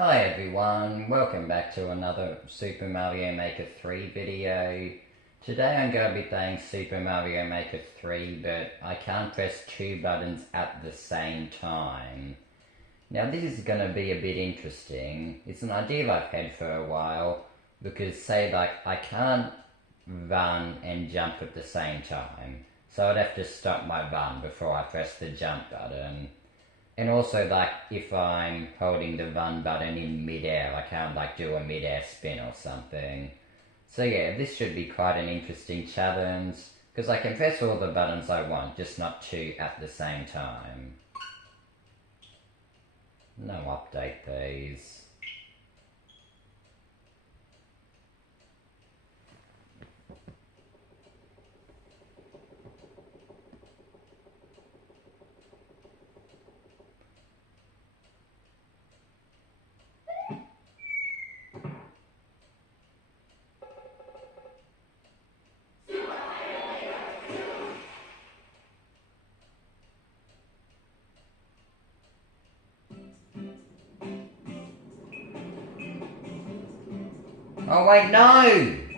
Hi everyone, welcome back to another Super Mario Maker 3 video. Today I'm going to be playing Super Mario Maker 3, but I can't press two buttons at the same time. Now this is going to be a bit interesting. It's an idea I've had for a while, because say like I can't run and jump at the same time. So I'd have to stop my run before I press the jump button. And also, like, if I'm holding the run button in mid-air, I can't, like, do a mid-air spin or something. So yeah, this should be quite an interesting challenge, because I can press all the buttons I want, just not two at the same time. No update, please. Oh wait, no!